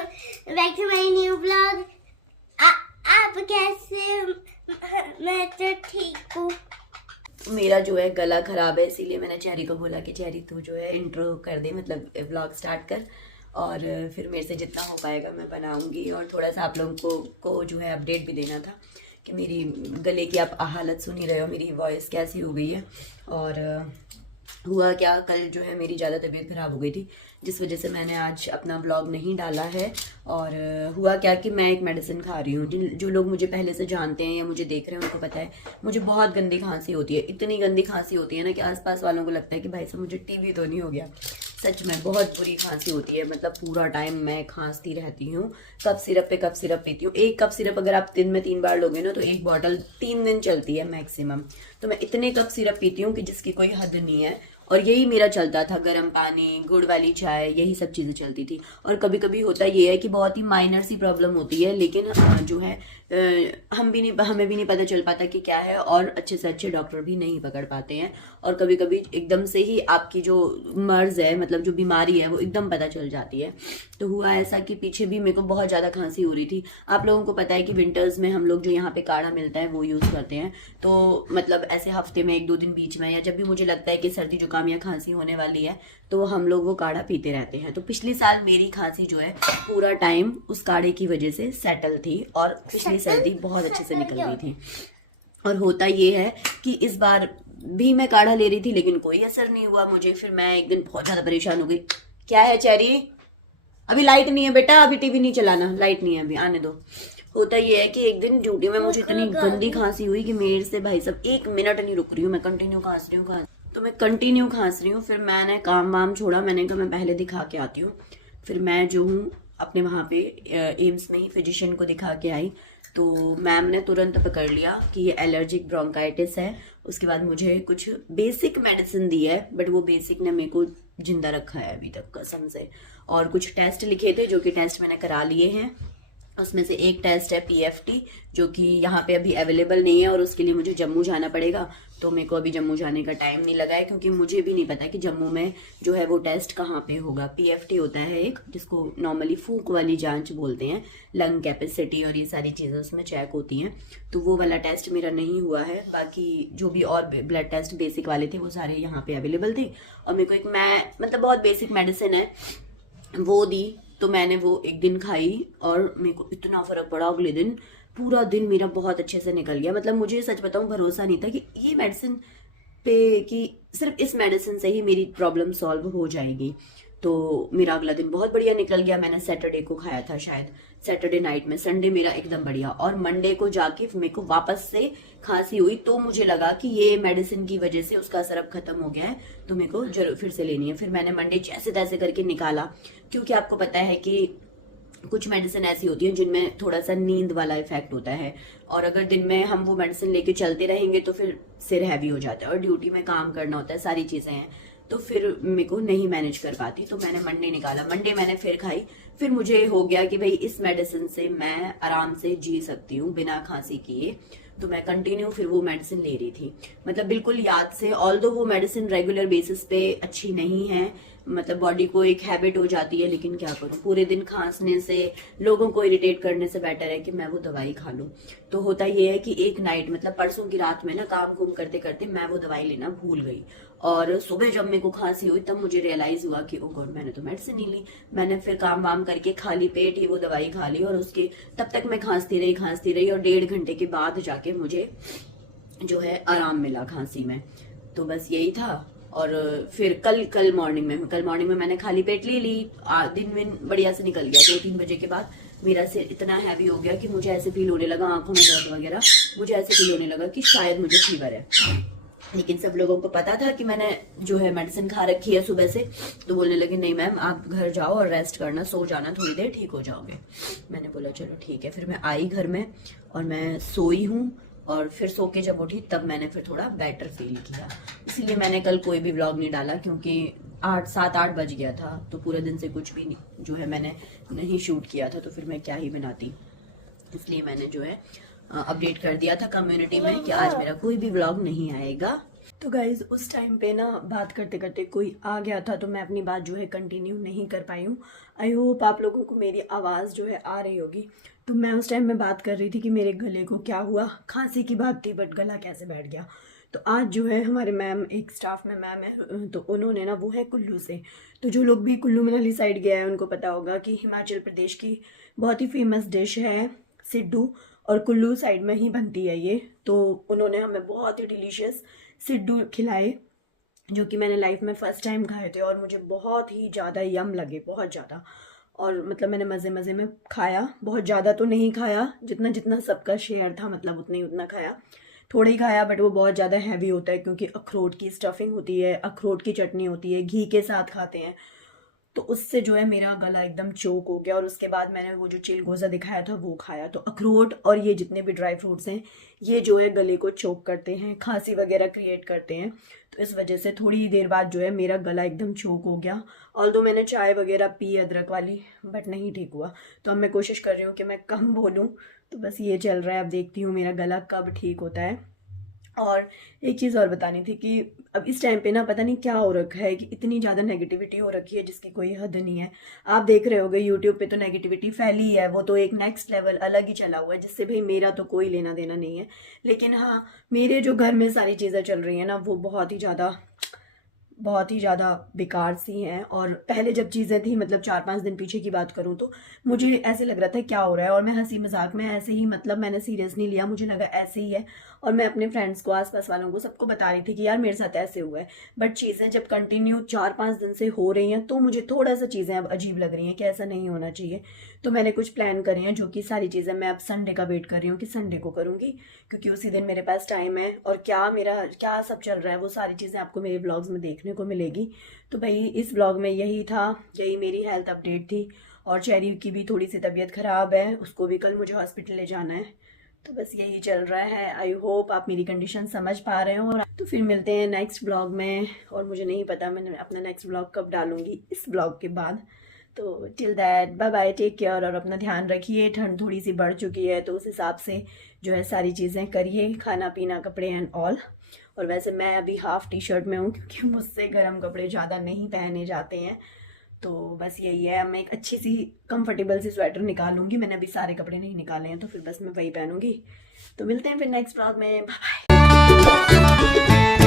Back to my new blog. आप कैसे? मैं तो ठीक हूँ। मेरा जो है गला खराब है, इसीलिए मैंने चेरी को बोला कि चेरी तू जो है इंट्रो कर दे, मतलब व्लॉग स्टार्ट कर, और फिर मेरे से जितना हो पाएगा मैं बनाऊंगी। और थोड़ा सा आप लोगों को जो है अपडेट भी देना था कि मेरी गले की आप हालत सुन ही रहे हो, मेरी वॉइस कैसी हो गई है। और हुआ क्या, कल जो है मेरी ज़्यादा तबीयत ख़राब हो गई थी, जिस वजह से मैंने आज अपना ब्लॉग नहीं डाला है। और हुआ क्या कि मैं एक मेडिसिन खा रही हूँ। जो लोग मुझे पहले से जानते हैं या मुझे देख रहे हैं उनको पता है मुझे बहुत गंदी खांसी होती है। इतनी गंदी खांसी होती है ना कि आसपास वालों को लगता है कि भाई साहब मुझे टीबी तो नहीं हो गया। सच में बहुत बुरी खांसी होती है, मतलब पूरा टाइम मैं खांसती रहती हूँ। कप सिरप पे कप सिरप पीती हूँ। एक कप सिरप अगर आप दिन में 3 बार लोगे ना तो एक बॉटल 3 दिन चलती है मैक्सिमम। तो मैं इतने कप सिरप पीती हूँ कि जिसकी कोई हद नहीं है। और यही मेरा चलता था, गर्म पानी, गुड़ वाली चाय, यही सब चीज़ें चलती थी। और कभी कभी होता ये है कि बहुत ही माइनर सी प्रॉब्लम होती है, लेकिन जो है हमें भी नहीं पता चल पाता कि क्या है, और अच्छे से अच्छे डॉक्टर भी नहीं पकड़ पाते हैं। और कभी कभी एकदम से ही आपकी जो मर्ज है, मतलब जो बीमारी है, वो एकदम पता चल जाती है। तो हुआ ऐसा कि पीछे भी मेरे को बहुत ज़्यादा खांसी हो रही थी। आप लोगों को पता है कि विंटर्स में हम लोग जो यहाँ पे काढ़ा मिलता है वो यूज़ करते हैं। तो मतलब ऐसे हफ्ते में 1-2 दिन बीच में, या जब भी मुझे लगता है कि सर्दी जुकाम या खांसी होने वाली है, तो हम लोग वो काढ़ा पीते रहते हैं। तो पिछले साल मेरी खांसी जो है पूरा टाइम उस काढ़े की वजह से सेटल थी, और पिछली सर्दी बहुत अच्छे से निकल गई थी। और होता ये है कि इस बार भी मैं काढ़ा ले रही थी लेकिन कोई असर नहीं हुआ मुझे। फिर मैं एक दिन बहुत ज़्यादा परेशान हो गई। क्या है चेरी? अभी लाइट नहीं है बेटा, अभी टीवी नहीं चलाना, लाइट नहीं है अभी, आने दो। होता ये है कि एक दिन ड्यूटी में मुझे इतनी गंदी खांसी हुई कि मेरे से भाई सब 1 मिनट नहीं रुक रही हूँ, मैं कंटिन्यू खांस रही हूँ। तो मैं कंटिन्यू खांस रही हूँ। फिर मैंने काम वाम छोड़ा, मैंने कहा मैं पहले दिखा के आती हूँ। फिर मैं जो हूँ अपने वहाँ पे एम्स में ही फिजिशियन को दिखा के आई। तो मैम ने तुरंत पकड़ लिया कि ये एलर्जिक ब्रोंकाइटिस है। उसके बाद मुझे कुछ बेसिक मेडिसिन दी है, बट वो बेसिक ने मेरे को जिंदा रखा है अभी तक कसम से। और कुछ टेस्ट लिखे थे, जो कि टेस्ट मैंने करा लिए हैं। उसमें से एक टेस्ट है पीएफटी, जो कि यहाँ पे अभी अवेलेबल नहीं है, और उसके लिए मुझे जम्मू जाना पड़ेगा। तो मेरे को अभी जम्मू जाने का टाइम नहीं लगा है, क्योंकि मुझे भी नहीं पता कि जम्मू में जो है वो टेस्ट कहाँ पे होगा। पीएफटी होता है एक, जिसको नॉर्मली फूक वाली जांच बोलते हैं, लंग कैपेसिटी और ये सारी चीज़ें उसमें चेक होती हैं। तो वो वाला टेस्ट मेरा नहीं हुआ है। बाकी जो भी और ब्लड टेस्ट बेसिक वाले थे वो सारे यहाँ पे अवेलेबल थे। और मेरे को एक मतलब बहुत बेसिक मेडिसिन है वो दी। तो मैंने वो एक दिन खाई और मेरे को इतना फर्क पड़ा। अगले दिन पूरा दिन मेरा बहुत अच्छे से निकल गया। मतलब मुझे सच बताऊं भरोसा नहीं था कि ये मेडिसिन पे, कि सिर्फ इस मेडिसिन से ही मेरी प्रॉब्लम सॉल्व हो जाएगी। तो मेरा अगला दिन बहुत बढ़िया निकल गया। मैंने सैटरडे को खाया था, शायद सैटरडे नाइट में। संडे मेरा एकदम बढ़िया। और मंडे को जाके मेरे को वापस से खांसी हुई, तो मुझे लगा कि ये मेडिसिन की वजह से उसका असर अब खत्म हो गया है, तो मेरे को जरूर फिर से लेनी है। फिर मैंने मंडे जैसे तैसे करके निकाला, क्योंकि आपको पता है कि कुछ मेडिसिन ऐसी होती है जिनमें थोड़ा सा नींद वाला इफेक्ट होता है, और अगर दिन में हम वो मेडिसिन लेके चलते रहेंगे तो फिर सिर हैवी हो जाता है, और ड्यूटी में काम करना होता है, सारी चीजें हैं, तो फिर मेरे को नहीं मैनेज कर पाती। तो मैंने मंडे निकाला, मंडे मैंने फिर खाई। फिर मुझे हो गया कि भाई इस मेडिसिन से मैं आराम से जी सकती हूँ बिना खांसी किए। तो मैं कंटिन्यू फिर वो मेडिसिन ले रही थी, मतलब बिल्कुल याद से। ऑल्दो वो मेडिसिन रेगुलर बेसिस पे अच्छी नहीं है, मतलब बॉडी को एक हैबिट हो जाती है, लेकिन क्या करूं, पूरे दिन खांसने से, लोगों को इरिटेट करने से बेटर है कि मैं वो दवाई खा लूं। तो होता ये है कि एक नाइट, मतलब परसों की रात में ना, काम कुम करते करते मैं वो दवाई लेना भूल गई। और सुबह जब मेरे को खांसी हुई तब मुझे रियलाइज हुआ कि ओ गॉड, मैंने तो मेडिसिन ही ली। मैंने फिर काम वाम करके खाली पेट ही वो दवाई खा ली, और उसके तब तक मैं खांसती रही, और 1.5 घंटे के बाद जाके मुझे जो है आराम मिला खांसी में। तो बस यही था। और फिर कल मॉर्निंग में मैंने खाली पेट ले ली। दिन बढ़िया से निकल गया। 2-3 बजे के बाद मेरा सिर इतना हैवी हो गया कि मुझे ऐसे फील होने लगा, आंखों में दर्द वगैरह, मुझे ऐसे फील होने लगा कि शायद मुझे फीवर है। लेकिन सब लोगों को पता था कि मैंने जो है मेडिसिन खा रखी है सुबह से, तो बोलने लगे नहीं मैम आप घर जाओ और रेस्ट करना, सो जाना, थोड़ी देर ठीक हो जाओगे। मैंने बोला चलो ठीक है। फिर मैं आई घर में और मैं सोई हूँ, और फिर सो के जब उठी तब मैंने फिर थोड़ा बेटर फील किया। इसीलिए मैंने कल कोई भी व्लॉग नहीं डाला, क्योंकि 7-8 बज गया था, तो पूरे दिन से कुछ भी नहीं जो है मैंने नहीं शूट किया था, तो फिर मैं क्या ही बनाती। इसलिए मैंने जो है अपडेट कर दिया था कम्युनिटी में कि आज मेरा कोई भी व्लॉग नहीं आएगा। तो गाइज़ उस टाइम पे ना बात करते करते कोई आ गया था, तो मैं अपनी बात जो है कंटिन्यू नहीं कर पाई हूँ। आई होप आप लोगों को मेरी आवाज़ जो है आ रही होगी। तो मैं उस टाइम में बात कर रही थी कि मेरे गले को क्या हुआ, खांसी की बात थी बट गला कैसे बैठ गया। तो आज जो है हमारे मैम, एक स्टाफ में मैम है, तो उन्होंने ना, वो है कुल्लू से, तो जो लोग भी कुल्लू मनाली साइड गए हैं उनको पता होगा कि हिमाचल प्रदेश की बहुत ही फेमस डिश है सिड्डू, और कुल्लू साइड में ही बनती है ये। तो उन्होंने हमें बहुत ही डिलीशियस सिड्डू खिलाए, जो कि मैंने लाइफ में फ़र्स्ट टाइम खाए थे और मुझे बहुत ही ज़्यादा यम लगे, बहुत ज़्यादा। और मतलब मैंने मज़े मज़े में खाया, बहुत ज़्यादा तो नहीं खाया, जितना जितना सबका शेयर था मतलब उतना खाया। थोड़ा ही खाया बट वो बहुत ज़्यादा हैवी होता है, क्योंकि अखरोट की स्टफिंग होती है, अखरोट की चटनी होती है, घी के साथ खाते हैं, तो उससे जो है मेरा गला एकदम चोक हो गया। और उसके बाद मैंने वो जो चिलगोज़ा दिखाया था वो खाया। तो अखरोट और ये जितने भी ड्राई फ्रूट्स हैं, ये जो है गले को चोक करते हैं, खांसी वगैरह क्रिएट करते हैं। तो इस वजह से थोड़ी देर बाद जो है मेरा गला एकदम चोक हो गया। ऑल्दो मैंने चाय वगैरह पी अदरक वाली, बट नहीं ठीक हुआ। तो अब मैं कोशिश कर रही हूँ कि मैं कम बोलूँ। तो बस ये चल रहा है, अब देखती हूँ मेरा गला कब ठीक होता है। और एक चीज़ और बतानी थी कि अब इस टाइम पे ना पता नहीं क्या हो रखा है कि इतनी ज़्यादा नेगेटिविटी हो रखी है जिसकी कोई हद नहीं है। आप देख रहे होगे यूट्यूब पे तो नेगेटिविटी फैली है, वो तो एक नेक्स्ट लेवल अलग ही चला हुआ है, जिससे भाई मेरा तो कोई लेना देना नहीं है। लेकिन हाँ, मेरे जो घर में सारी चीज़ें चल रही हैं ना, वो बहुत ही ज़्यादा बेकार सी हैं। और पहले जब चीज़ें थी, मतलब 4-5 दिन पीछे की बात करूँ, तो मुझे ऐसे लग रहा था क्या हो रहा है, और मैं हंसी मजाक में ऐसे ही, मतलब मैंने सीरियस नहीं लिया, मुझे लगा ऐसे ही है। और मैं अपने फ्रेंड्स को, आसपास वालों को, सबको बता रही थी कि यार मेरे साथ ऐसे हुआ है। बट चीज़ें जब कंटिन्यू 4-5 दिन से हो रही हैं, तो मुझे थोड़ा सा चीज़ें अब अजीब लग रही हैं कि ऐसा नहीं होना चाहिए। तो मैंने कुछ प्लान करे हैं, जो कि सारी चीज़ें मैं अब संडे का वेट कर रही हूँ कि संडे को करूँगी, क्योंकि उसी दिन मेरे पास टाइम है। और क्या सब चल रहा है, वो सारी चीज़ें आपको मेरे ब्लॉग्स में देखने को मिलेगी। तो भाई इस ब्लॉग में यही था, यही मेरी हेल्थ अपडेट थी। और चेरी की भी थोड़ी सी तबीयत ख़राब है, उसको भी कल मुझे हॉस्पिटल ले जाना है। तो बस यही चल रहा है। आई होप आप मेरी कंडीशन समझ पा रहे हो। तो फिर मिलते हैं नेक्स्ट ब्लॉग में, और मुझे नहीं पता मैं अपना नेक्स्ट ब्लॉग कब डालूंगी, इस ब्लॉग के बाद। तो till that bye bye, take care, और अपना ध्यान रखिए। ठंड थोड़ी सी बढ़ चुकी है, तो उस हिसाब से जो है सारी चीज़ें करिए, खाना पीना, कपड़े एंड ऑल। और वैसे मैं अभी हाफ टी शर्ट में हूँ, क्योंकि मुझसे गर्म कपड़े ज़्यादा नहीं पहने जाते हैं। तो बस यही है, मैं एक अच्छी सी कंफर्टेबल सी स्वेटर निकालूंगी। मैंने अभी सारे कपड़े नहीं निकाले हैं, तो फिर बस मैं वही पहनूंगी। तो मिलते हैं फिर नेक्स्ट ब्लॉग में, बाय बाय।